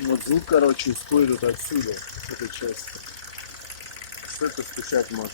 Вот звук, короче, исходит вот отсюда, с этой части. С этой стучать может.